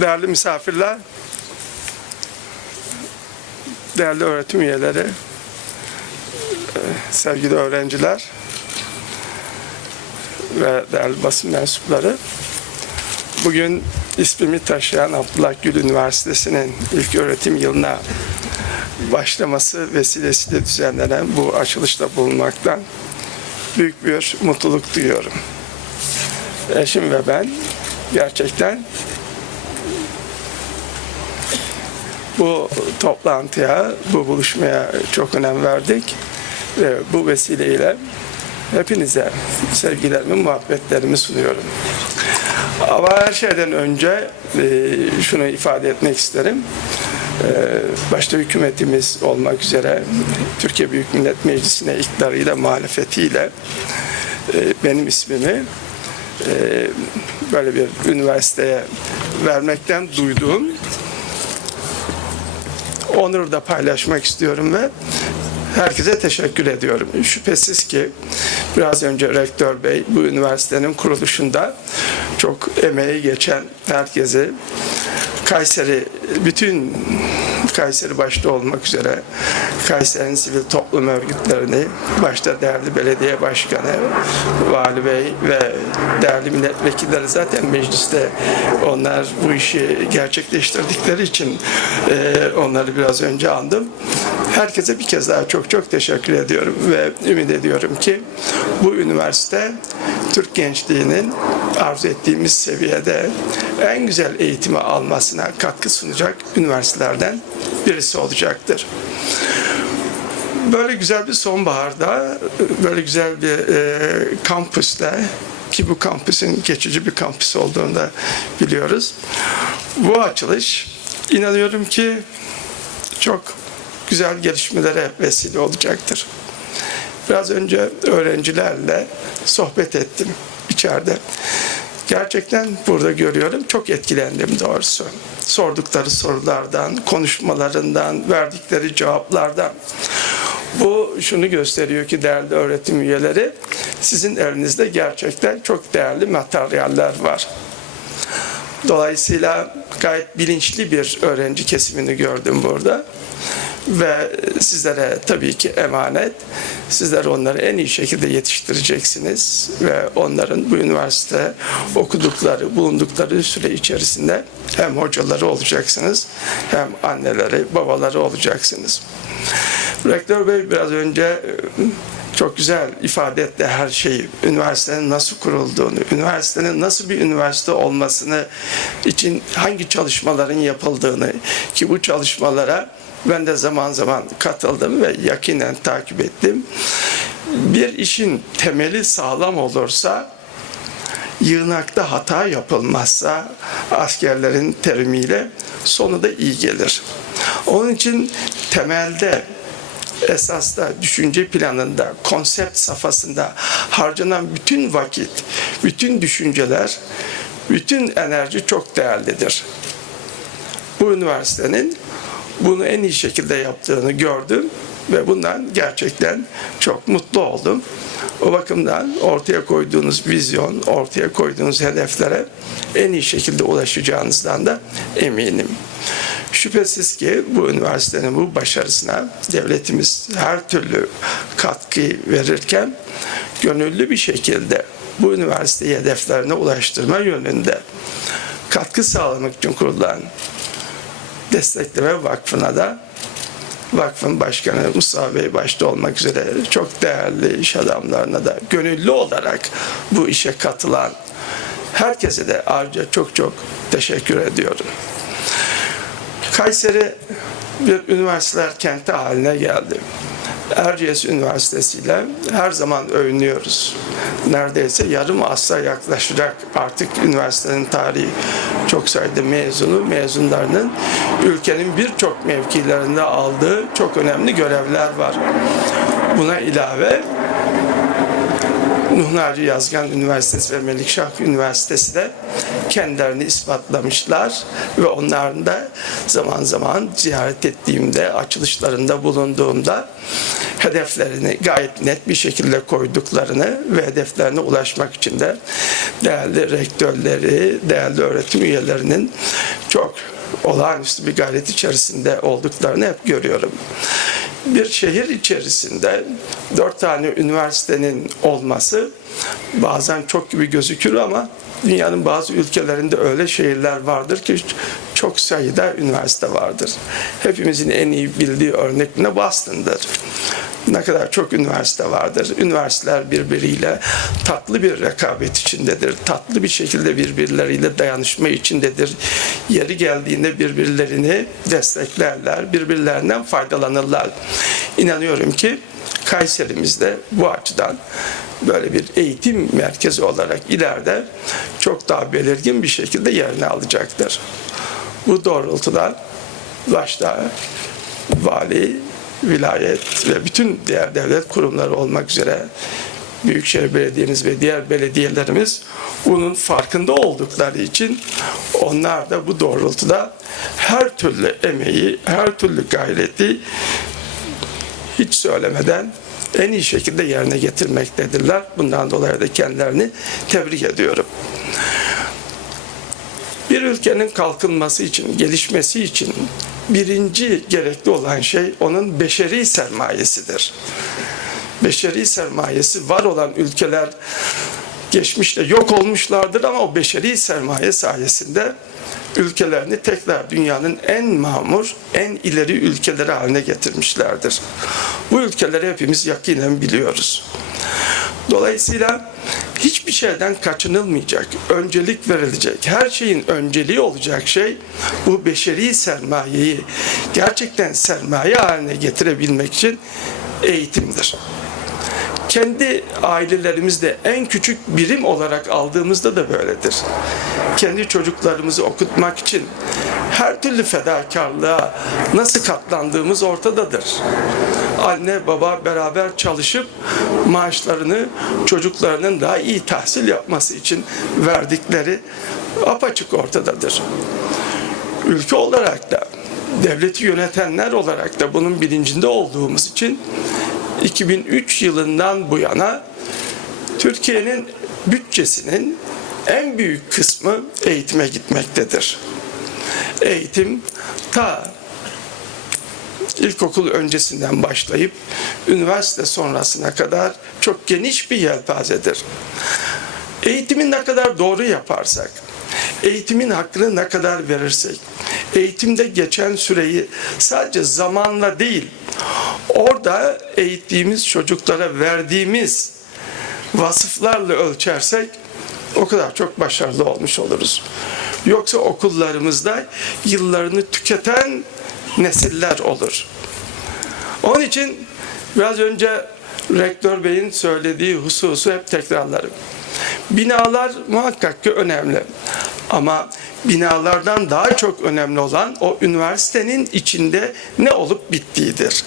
değerli misafirler, değerli öğretim üyeleri, e, sevgili öğrenciler ve değerli basın mensupları. Bugün ismimi taşıyan Abdullah Gül Üniversitesi'nin ilk öğretim yılına başlaması vesilesiyle düzenlenen bu açılışta bulunmaktan büyük bir mutluluk duyuyorum. Eşim ve ben gerçekten bu toplantıya, bu buluşmaya çok önem verdik ve bu vesileyle hepinize sevgilerimi, muhabbetlerimi sunuyorum. Ama her şeyden önce e, şunu ifade etmek isterim. E, başta hükümetimiz olmak üzere Türkiye Büyük Millet Meclisi'ne iktidarıyla, muhalefetiyle e, benim ismimi böyle bir üniversiteye vermekten duyduğum onuru da paylaşmak istiyorum ve herkese teşekkür ediyorum. Şüphesiz ki biraz önce Rektör Bey bu üniversitenin kuruluşunda çok emeği geçen herkesi Kayseri bütün Kayseri başta olmak üzere Kayseri'nin sivil toplum örgütlerini başta değerli belediye başkanı, vali bey ve değerli milletvekilleri zaten mecliste onlar bu işi gerçekleştirdikleri için e, onları biraz önce andım. Herkese bir kez daha çok çok teşekkür ediyorum ve ümit ediyorum ki bu üniversite Türk gençliğinin arzu ettiğimiz seviyede en güzel eğitimi almasına katkı sunacak üniversitelerden birisi olacaktır. Böyle güzel bir sonbaharda, böyle güzel bir e, kampüste ki bu kampüsün geçici bir kampüs olduğunu da biliyoruz. Bu açılış inanıyorum ki çok güzel gelişmelere vesile olacaktır. Biraz önce öğrencilerle sohbet ettim içeride. Gerçekten burada görüyorum. Çok etkilendim doğrusu. Sordukları sorulardan, konuşmalarından, verdikleri cevaplardan. Bu şunu gösteriyor ki değerli öğretim üyeleri, sizin elinizde gerçekten çok değerli materyaller var. Dolayısıyla gayet bilinçli bir öğrenci kesimini gördüm burada. Ve sizlere tabii ki emanet. Sizler onları en iyi şekilde yetiştireceksiniz ve onların bu üniversite okudukları, bulundukları süre içerisinde hem hocaları olacaksınız hem anneleri, babaları olacaksınız. Rektör Bey biraz önce e, çok güzel ifade etti her şeyi. Üniversitenin nasıl kurulduğunu, üniversitenin nasıl bir üniversite olmasını için hangi çalışmaların yapıldığını ki bu çalışmalara ben de zaman zaman katıldım ve yakinen takip ettim. Bir işin temeli sağlam olursa yığınakta hata yapılmazsa askerlerin terimiyle sonu da iyi gelir. Onun için temelde esasda düşünce planında, konsept safhasında harcanan bütün vakit, bütün düşünceler, bütün enerji çok değerlidir. Bu üniversitenin bunu en iyi şekilde yaptığını gördüm ve bundan gerçekten çok mutlu oldum. O bakımdan ortaya koyduğunuz vizyon, ortaya koyduğunuz hedeflere en iyi şekilde ulaşacağınızdan da eminim. Şüphesiz ki bu üniversitenin bu başarısına devletimiz her türlü katkı verirken gönüllü bir şekilde bu üniversiteyi hedeflerine ulaştırma yönünde katkı sağlamak için kurulan Destekleme Vakfı'na da vakfın başkanı Mustafa Bey başta olmak üzere çok değerli iş adamlarına da gönüllü olarak bu işe katılan herkese de ayrıca çok çok teşekkür ediyorum. Kayseri bir üniversiteler kenti haline geldi. Erciyes Üniversitesi ile her zaman övünüyoruz. Neredeyse yarım asra yaklaşacak artık üniversitenin tarihi çok sayıda mezunu, mezunlarının ülkenin birçok mevkilerinde aldığı çok önemli görevler var. Buna ilave Nuh Naci Yazgan Üniversitesi ve Melikşah Üniversitesi de kendilerini ispatlamışlar ve onların da zaman zaman ziyaret ettiğimde, açılışlarında bulunduğumda hedeflerini gayet net bir şekilde koyduklarını ve hedeflerine ulaşmak için de değerli rektörleri, değerli öğretim üyelerinin çok olağanüstü bir gayret içerisinde olduklarını hep görüyorum. Bir şehir içerisinde dört tane üniversitenin olması bazen çok gibi gözükür ama dünyanın bazı ülkelerinde öyle şehirler vardır ki çok sayıda üniversite vardır. Hepimizin en iyi bildiği örnek ne Boston'dır. Ne kadar çok üniversite vardır. Üniversiteler birbiriyle tatlı bir rekabet içindedir. Tatlı bir şekilde birbirleriyle dayanışma içindedir. Yeri geldiğinde birbirlerini desteklerler, birbirlerinden faydalanırlar. İnanıyorum ki Kayserimizde bu açıdan böyle bir eğitim merkezi olarak ileride çok daha belirgin bir şekilde yerini alacaktır. Bu doğrultuda başta vali, vilayet ve bütün diğer devlet kurumları olmak üzere Büyükşehir Belediyemiz ve diğer belediyelerimiz bunun farkında oldukları için onlar da bu doğrultuda her türlü emeği, her türlü gayreti hiç söylemeden en iyi şekilde yerine getirmektedirler. Bundan dolayı da kendilerini tebrik ediyorum. Bir ülkenin kalkınması için, gelişmesi için birinci gerekli olan şey onun beşeri sermayesidir. Beşeri sermayesi var olan ülkeler geçmişte yok olmuşlardır ama o beşeri sermaye sayesinde ülkelerini tekrar dünyanın en mamur, en ileri ülkeleri haline getirmişlerdir. Bu ülkeleri hepimiz yakinen biliyoruz. Dolayısıyla hiçbir şeyden kaçınılmayacak, öncelik verilecek, her şeyin önceliği olacak şey bu beşeri sermayeyi gerçekten sermaye haline getirebilmek için eğitimdir kendi ailelerimizde en küçük birim olarak aldığımızda da böyledir. Kendi çocuklarımızı okutmak için her türlü fedakarlığa nasıl katlandığımız ortadadır. Anne baba beraber çalışıp maaşlarını çocuklarının daha iyi tahsil yapması için verdikleri apaçık ortadadır. Ülke olarak da devleti yönetenler olarak da bunun bilincinde olduğumuz için 2003 yılından bu yana Türkiye'nin bütçesinin en büyük kısmı eğitime gitmektedir. Eğitim ta ilkokul öncesinden başlayıp üniversite sonrasına kadar çok geniş bir yelpazedir. Eğitimi ne kadar doğru yaparsak, eğitimin hakkını ne kadar verirsek, eğitimde geçen süreyi sadece zamanla değil, orada eğittiğimiz çocuklara verdiğimiz vasıflarla ölçersek o kadar çok başarılı olmuş oluruz. Yoksa okullarımızda yıllarını tüketen nesiller olur. Onun için biraz önce rektör beyin söylediği hususu hep tekrarlarım. Binalar muhakkak ki önemli. Ama binalardan daha çok önemli olan o üniversitenin içinde ne olup bittiğidir.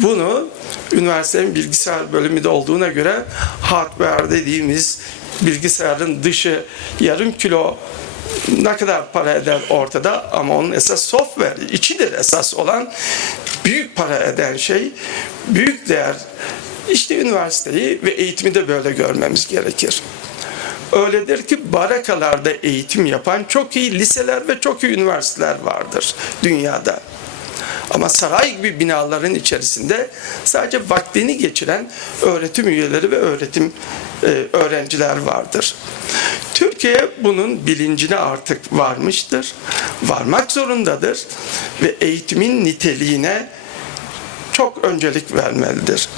Bunu üniversitenin bilgisayar bölümü de olduğuna göre hardware dediğimiz bilgisayarın dışı yarım kilo ne kadar para eder ortada ama onun esas software içidir esas olan büyük para eden şey büyük değer işte üniversiteyi ve eğitimi de böyle görmemiz gerekir. Öyledir ki barakalarda eğitim yapan çok iyi liseler ve çok iyi üniversiteler vardır dünyada. Ama saray gibi binaların içerisinde sadece vaktini geçiren öğretim üyeleri ve öğretim e, öğrenciler vardır. Türkiye bunun bilincine artık varmıştır. Varmak zorundadır ve eğitimin niteliğine çok öncelik vermelidir.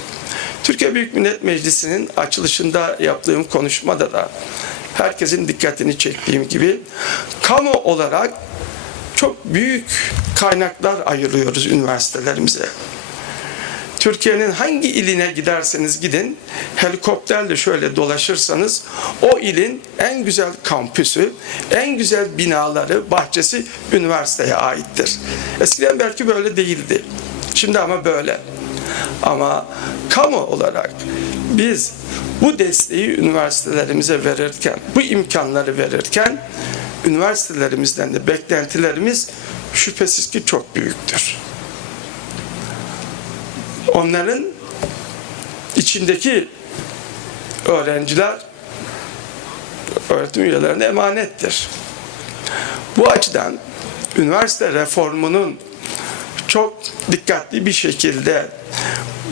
Türkiye Büyük Millet Meclisi'nin açılışında yaptığım konuşmada da herkesin dikkatini çektiğim gibi kamu olarak çok büyük kaynaklar ayırıyoruz üniversitelerimize. Türkiye'nin hangi iline giderseniz gidin, helikopterle şöyle dolaşırsanız o ilin en güzel kampüsü, en güzel binaları, bahçesi üniversiteye aittir. Eskiden belki böyle değildi. Şimdi ama böyle. Ama kamu olarak biz bu desteği üniversitelerimize verirken, bu imkanları verirken üniversitelerimizden de beklentilerimiz şüphesiz ki çok büyüktür. Onların içindeki öğrenciler öğretim üyelerine emanettir. Bu açıdan üniversite reformunun çok dikkatli bir şekilde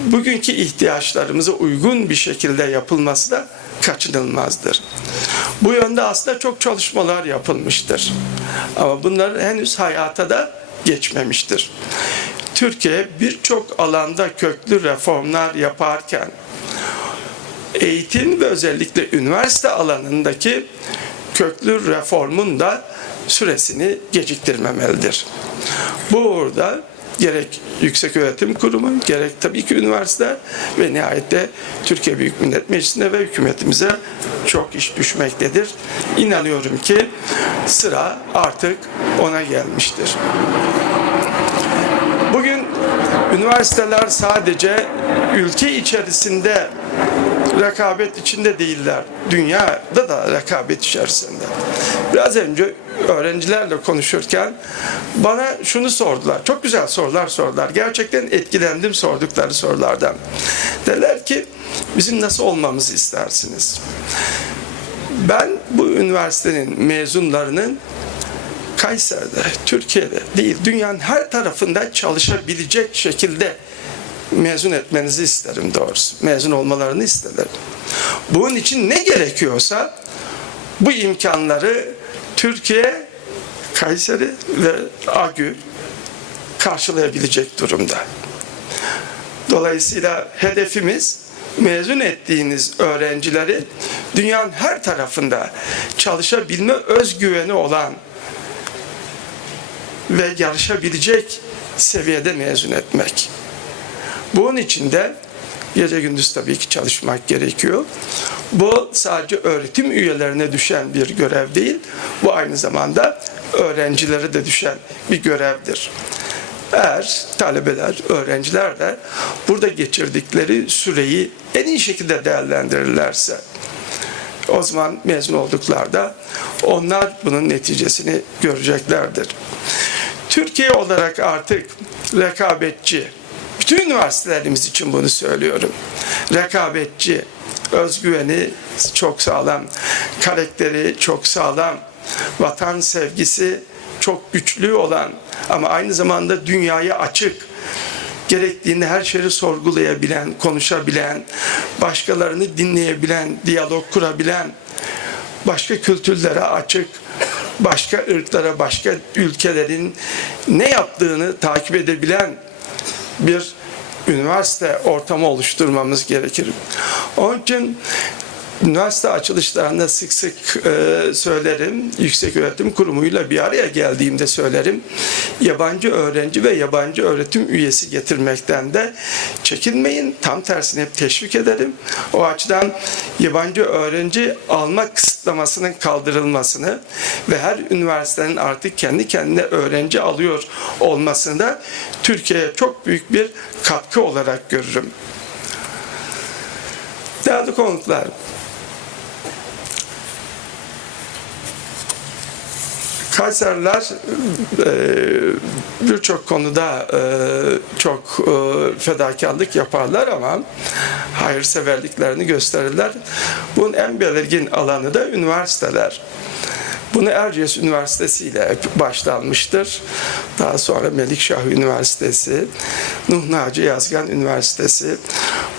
bugünkü ihtiyaçlarımıza uygun bir şekilde yapılması da kaçınılmazdır. Bu yönde aslında çok çalışmalar yapılmıştır. Ama bunlar henüz hayata da geçmemiştir. Türkiye birçok alanda köklü reformlar yaparken eğitim ve özellikle üniversite alanındaki köklü reformun da süresini geciktirmemelidir. Bu uğurda gerek Yükseköğretim Kurumu, gerek tabii ki üniversite ve nihayette Türkiye Büyük Millet Meclisi'ne ve hükümetimize çok iş düşmektedir. İnanıyorum ki sıra artık ona gelmiştir. Üniversiteler sadece ülke içerisinde rekabet içinde değiller. Dünyada da rekabet içerisinde. Biraz önce öğrencilerle konuşurken bana şunu sordular. Çok güzel sorular sordular. Gerçekten etkilendim sordukları sorulardan. Dediler ki bizim nasıl olmamızı istersiniz? Ben bu üniversitenin mezunlarının Kayseri'de, Türkiye'de değil, dünyanın her tarafında çalışabilecek şekilde mezun etmenizi isterim doğrusu. Mezun olmalarını isterim. Bunun için ne gerekiyorsa bu imkanları Türkiye, Kayseri ve AGÜ karşılayabilecek durumda. Dolayısıyla hedefimiz mezun ettiğiniz öğrencileri dünyanın her tarafında çalışabilme özgüveni olan ve yarışabilecek seviyede mezun etmek. Bunun için de gece gündüz tabii ki çalışmak gerekiyor. Bu sadece öğretim üyelerine düşen bir görev değil, bu aynı zamanda öğrencilere de düşen bir görevdir. Eğer talebeler, öğrenciler de burada geçirdikleri süreyi en iyi şekilde değerlendirirlerse, o zaman mezun olduklarda onlar bunun neticesini göreceklerdir. Türkiye olarak artık rekabetçi, bütün üniversitelerimiz için bunu söylüyorum. Rekabetçi, özgüveni çok sağlam, karakteri çok sağlam, vatan sevgisi çok güçlü olan ama aynı zamanda dünyaya açık, gerektiğinde her şeyi sorgulayabilen, konuşabilen, başkalarını dinleyebilen, diyalog kurabilen, başka kültürlere açık, başka ırklara, başka ülkelerin ne yaptığını takip edebilen bir üniversite ortamı oluşturmamız gerekir. Onun için üniversite açılışlarında sık sık e, söylerim. Yüksek Öğretim Kurumu'yla bir araya geldiğimde söylerim. Yabancı öğrenci ve yabancı öğretim üyesi getirmekten de çekinmeyin. Tam tersine hep teşvik ederim. O açıdan yabancı öğrenci alma kısıtlamasının kaldırılmasını ve her üniversitenin artık kendi kendine öğrenci alıyor olmasını da Türkiye'ye çok büyük bir katkı olarak görürüm. Değerli konuklar, Kayseriler e, birçok konuda e, çok e, fedakarlık yaparlar ama hayırseverliklerini gösterirler. Bunun en belirgin alanı da üniversiteler. Bunu Erciyes Üniversitesi ile başlanmıştır. Daha sonra Melikşah Üniversitesi, Nuh Naci Yazgan Üniversitesi.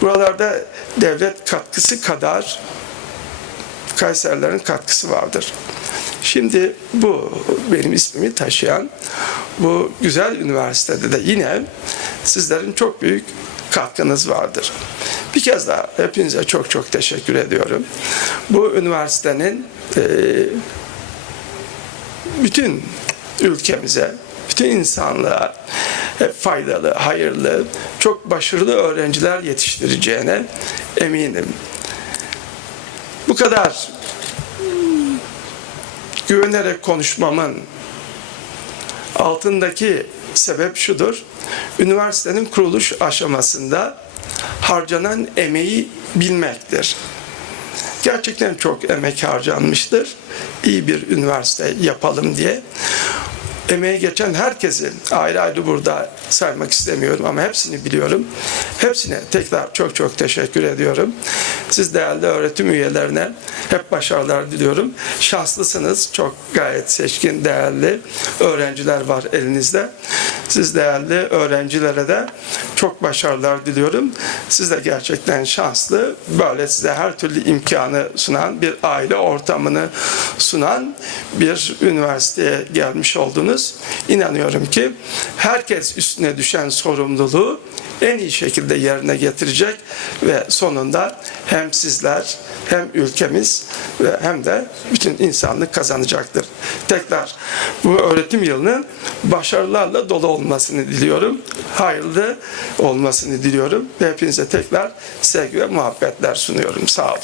Buralarda devlet katkısı kadar Kayserilerin katkısı vardır. Şimdi bu benim ismimi taşıyan bu güzel üniversitede de yine sizlerin çok büyük katkınız vardır. Bir kez daha hepinize çok çok teşekkür ediyorum. Bu üniversitenin e, bütün ülkemize, bütün insanlığa faydalı, hayırlı, çok başarılı öğrenciler yetiştireceğine eminim. Bu kadar güvenerek konuşmamın altındaki sebep şudur. Üniversitenin kuruluş aşamasında harcanan emeği bilmektir. Gerçekten çok emek harcanmıştır. İyi bir üniversite yapalım diye. emeği geçen herkesi ayrı ayrı burada saymak istemiyorum ama hepsini biliyorum. Hepsine tekrar çok çok teşekkür ediyorum. Siz değerli öğretim üyelerine hep başarılar diliyorum. Şanslısınız. Çok gayet seçkin, değerli öğrenciler var elinizde. Siz değerli öğrencilere de çok başarılar diliyorum. Siz de gerçekten şanslı. Böyle size her türlü imkanı sunan bir aile ortamını sunan bir üniversiteye gelmiş oldunuz. İnanıyorum ki herkes üstüne düşen sorumluluğu en iyi şekilde yerine getirecek ve sonunda hem sizler hem ülkemiz ve hem de bütün insanlık kazanacaktır. Tekrar bu öğretim yılının başarılarla dolu olmasını diliyorum. Hayırlı olmasını diliyorum ve hepinize tekrar sevgi ve muhabbetler sunuyorum. Sağ olun.